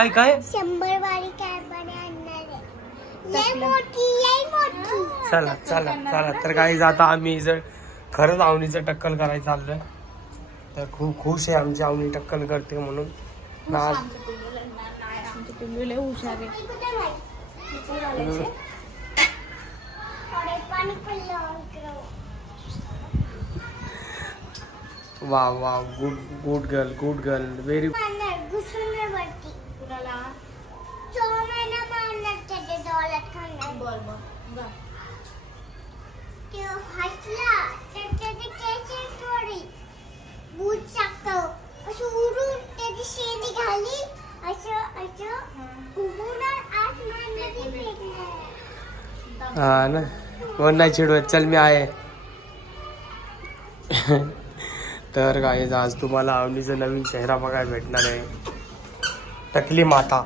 काय काय? शंभर वाली कॅडबरी आणणार आहे. लय मोठी लय मोठी. चला चला चला. तर काही जाता आम्ही जर खरंच आवनीचं टक्कल करायचं चाललंय. तर खूप खुश आहे आमची आवनी टक्कल करते म्हणून. ना आज आमचे पिल्लू लय हुशार आहे. हे. वा वा good good girl good girl very घुसून वरती. कुणाला. बर बर. हा ना. कोण नाही चिडवत. चल मी आहे. तर काय आज तुम्हाला आवनीचा नवीन चेहरा बघायला भेटणार आहे टकली माता.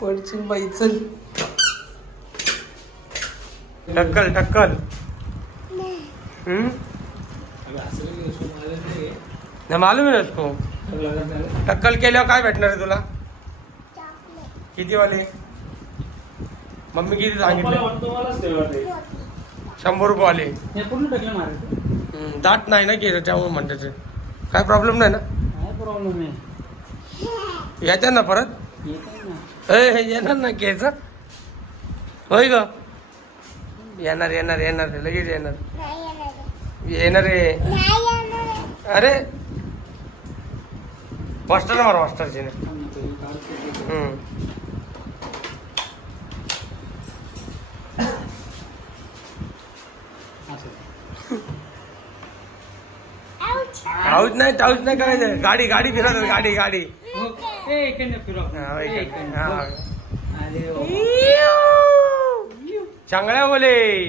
पडचिन बाई चल. टक्कल टक्कल. हम्म? नाही मालूम आहे ना उसको. टक्कल केल्यावर काय भेटणार आहे तुला? किती वाले मम्मी किती सांगितले? शंभर रुपये वाले दाट नाही ना केलं त्यामुळे म्हणते ते. काय प्रॉब्लेम नाही ना काय प्रॉब्लेम आहे येत्या ना परत ना ए येणार ना केस होय ग येणार येणार येणार लगेच येणार येणार आहे. अरे मास्टर मार मास्टरची नाही थांब ना, पहिले काढतो ते. हम्म. असं. टाऊच नाही टाऊच नाही करायचं. गाडी गाडी फिरत गाडी गाडी. हो. हा. हा. चांगल्या बोले.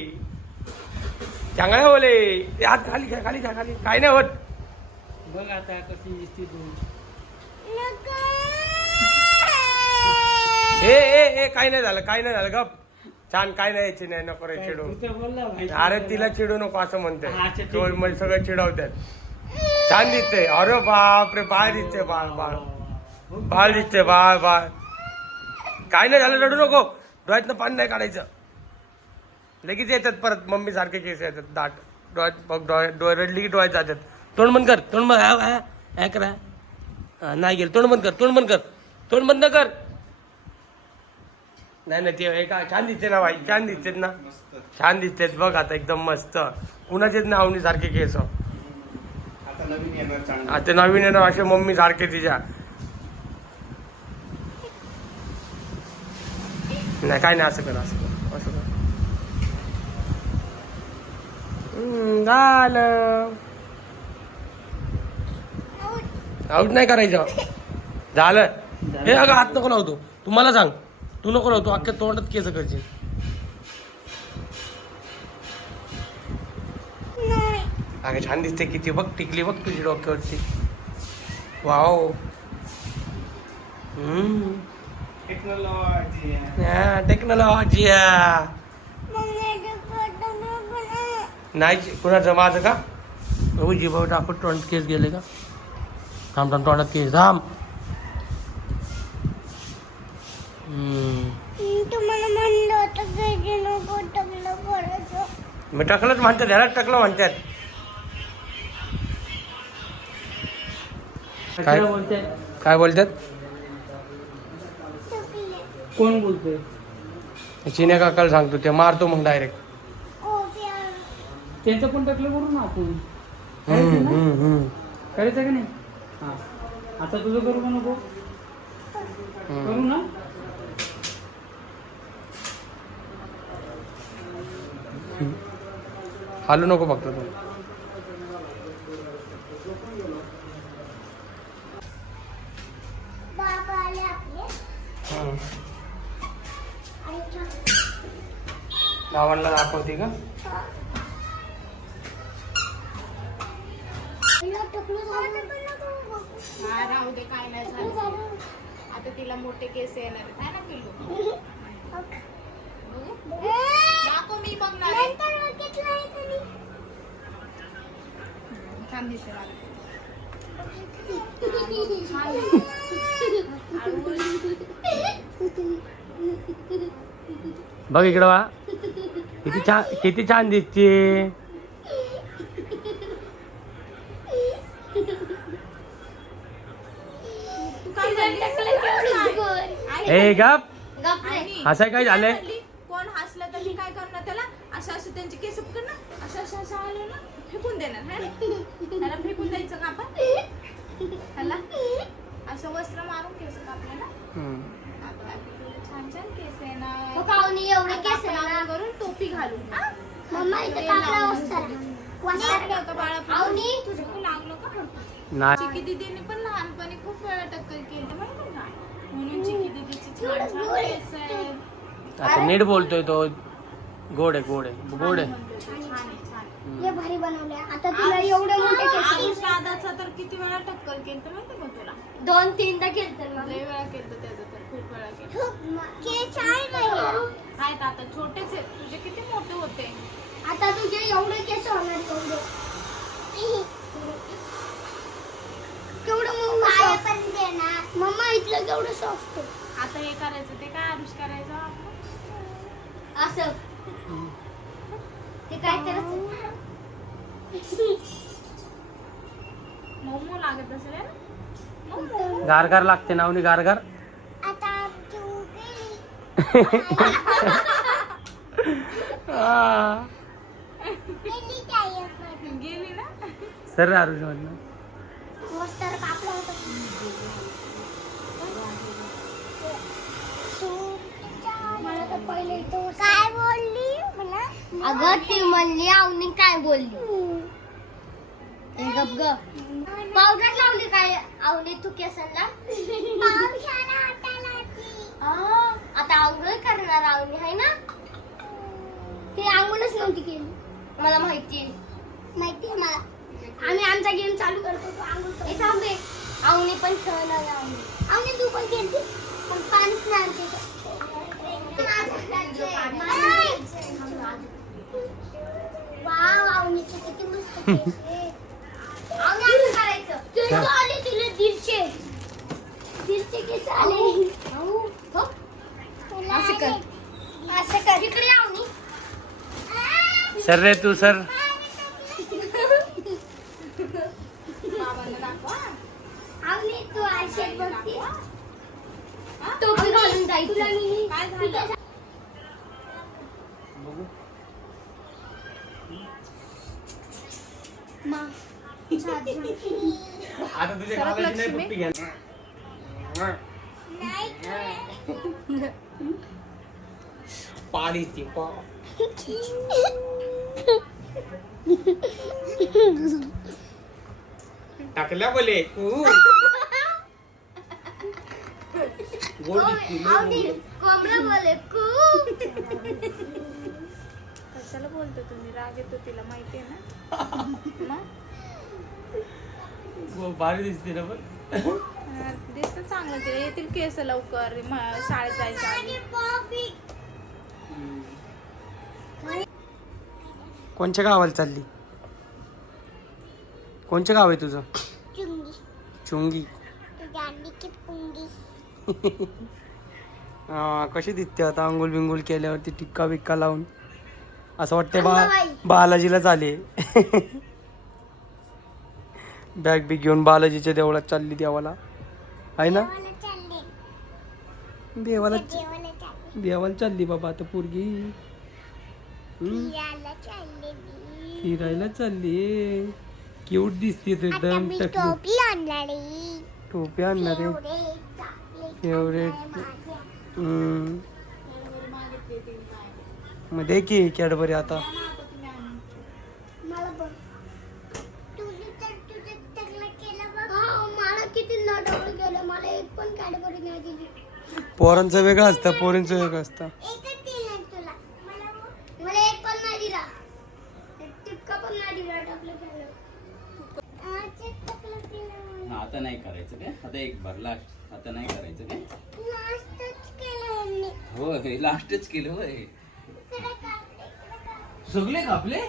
चांगल्या बोले. हात खाली घ्या खाली घ्या खाली. काय नाही होत. बघ आता कशी दिसते. ए ए ए काय नाही झालं काय नाही झालं गप. छान काय नाही यायची नाही नको चिडू. अरे तिला चिडू नको असं म्हणते. हा, सगळं चिडवतात. छान दिसते अरे बापरे बाळीचे बाळ दिसते बाळ. बाळ बाळ दिसते बाळ. काय नाही झालं रडू नको. डोळ्यातनं पाणी नाही काढायचं. लगेच येतात परत मम्मी सारखे केस येतात दाट. डोळ्यात बघ डोळे डोळे रडली की डोळ्यात जातात. तोंड बंद कर तोंड बंद हा, हा, करा. नाही गेलं तोंड बंद कर तोंड बंद कर तोंड बंद कर. नाही नाही ते एका छान दिसते ना बाई छान दिसतेत ना. छान दिसतेत बघ आता एकदम मस्त. कुणाचेच ना सारखे केस हो. नवीन येणार चांगलं. आता नवीन आहे ना असे मम्मी सारखे तिच्या. नाही काय नाही असं कर असं कर असं कर. हम्म, झालं. आऊट नाही करायचं. झालं. हे अगं हात नको लावतो तुम्हाला सांग. तू नको लावतो अख्ख्या तोंडात केस करशील नाही. अगं छान दिसते किती बघ टिकली बघ तुझी डोक्यावरती. वाव. हम्म. Technology technology. नाही कुणाचं माझं का? हो जी भाऊ टाकून तोंडात केस गेले का? थांब थांब तोंडात केस थांब. मी टाकलंच म्हणतात ह्याला टाकलं म्हणतात. काय बोलते काय बोलतात? कोण बोलतोय? चिन्या काकाला सांगतो ते मारतो मग डायरेक्ट त्यांचं पण टाकलं करू ना? आपण हम्म. करायचं का नाही? हा. आता तुझं करू का नको. करू ना? हालू नको फक्त तू. भावांना दाखवते का. हा राहू दे काय नाही झालं. आता तिला मोठे केस येणार है ना पिल्लू दाखव मी बघणार छान दिसते मला. बघ इकडं वा किती छान किती छान दिसते तू काय झाली? ए गप. हसाय काय झालंय? कोण हसलं तर मी काय करणार त्याला? असं असं त्यांचे केस पकडणार असं असं असं आलं ना फेकून देणार है ना? त्याला फेकून द्यायचं का आपण? त्याला असं वस्त्र मारून केस कापले ना? छान छान केस आहे ना. एवढे आता केस आपण आहे ना अंगावरून टोपी घालू हा? मम्मा इथं ते कापला नाही. चिकी दीदीने पण लहानपणी खूप वेळा टक्कल केली. म्हणून चिकी दीदीची छान छान आहेत आता नीट बोलतोय तो. गोड आहे गोड आहे. गोड आहे. आहे हे भारी बनवले आता तुला एवढे मोठे केस दादाचा तर किती वेळा टक्कल केलं तर माहिती का तुला? दोन तीनदा केलं लय वेळा केलं त्याचं. खूप वेळा केलं आहेत आता छोटेच आहेत. तुझे किती मोठे होते? आता तुझे एवढे केस होणार तेवढे. केवढं मऊ पण देणार. मम्मा इथलं केवढं सॉफ्ट आता हे करायचं ते काय आरुष करायचं? आपण? असं. ते काय करायचं मऊ लागत असेल. गारगार लागते नावनी गारगार? सर आरुष इथं काय बोलली? मला अगं ती म्हणली आवनी काय बोलली? गप ग. पावडर लावली काय? आवनी तू केसांना? आता आंघोळ करणार आवनी आहे ना? ती आंघोळच नव्हती केली. मला माहिती माहिती आहे मला. आम्ही आमचा गेम चालू करतो तो आंघोळ हे थांबे आवनी पण खेळणार आवनी आवनी तू पण खेळते? पण पाणीच नाही आमच्या वाव आवनीचे किती मस्त केस आहे. आवनी असं करायचं केस आले तुला दिलचे दिलचे केस आले. असं कर. असं कर. इकडे आवनी सर रे तू सर. बाबांना दाखवा. आवनी तू आरशात बघते घालून जायचं आता तुझ्या नाही लक्ष्मी. पप्पी घ्या पाणी ती पा. टाकल्या बोले. गोड कशाला बोलतो तुम्ही? राग येतो तिला माहिती आहे ना? भारी दिसते ना पण. दिसतं चांगलं तिला येतील केस लवकर. म- शाळेत जायचं आधी. कोणच्या गावाला चालली? कोणचं गाव आहे तुझं? चुंगी. हा, कशी दिसते आता अंघोळ बिंगोल केल्यावरती टिक्का बिक्का लावून? असं वाटतंय बा. बालाजीला चाले. बॅग बिग घेऊन बालाजीच्या देवळात चालली देवाला. आहे ना? देवाला चालले. देवाला देवाला चालले. देवाला चालली बाबा आता पोरगी. हम्म, फिरायला चालले मी. फिरायला चालली. क्यूट दिसते तू आता एकदम मी टकली टोपी आणणार. आहे टोपी आणणार. आहे Favorite chocolate Favorite. आहे माझ्या. हम्म, मागितली ती काय मग दे की कॅडबरी आता द्या ना आता तुम्ही आणून. मला बघ तुझी तर तुझे टकला केला बघ हा मला किती नाटक केलं मला एक पण कॅडबरी नाही दिली पोरांचं वेगळं असतं पोरींचं वेगळं असतं. एकच दिला तुला. मला बघ. मला एक पण नाही दिला. एक टिपका पण नाही दिला टकला केलं. टकला केलं. आता नाही करायचं काय? आता एक भर लास्ट आता नाही करायचं काय? लास्टच केलं यांनी. हो हे लास्टच केलं होय. इकडे काढले. सगळे कापले?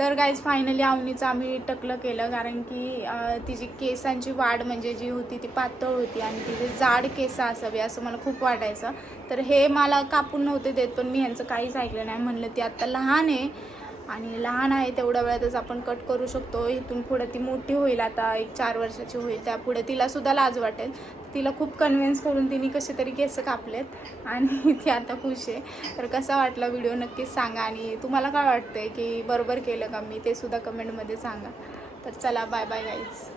तर गाईज फायनली आवनीचं आम्ही टकलं केलं कारण की तिची केसांची वाढ म्हणजे जी होती ती पातळ होती आणि तिचे जाड केस असावे असं मला खूप वाटायचं. तर हे मला कापून नव्हते देत पण मी ह्यांचं काहीच ऐकलं नाही. म्हणलं ती आत्ता लहान आहे आणि लहान आहे तेवढ्या वेळातच आपण कट करू शकतो. इथून पुढे ती मोठी होईल आता एक चार वर्षाची होईल त्यापुढे तिला सुद्धा लाज वाटेल. तिला खूप कन्व्हिन्स करून तिने कसे तरी केस कापलेत आणि ती आता खुश आहे. तर कसा वाटला व्हिडिओ नक्कीच सांगा आणि तुम्हाला काय वाटतंय की बरोबर केलं का? मी ते सुद्धा कमेंटमध्ये सांगा. तर चला बाय बाय गाईज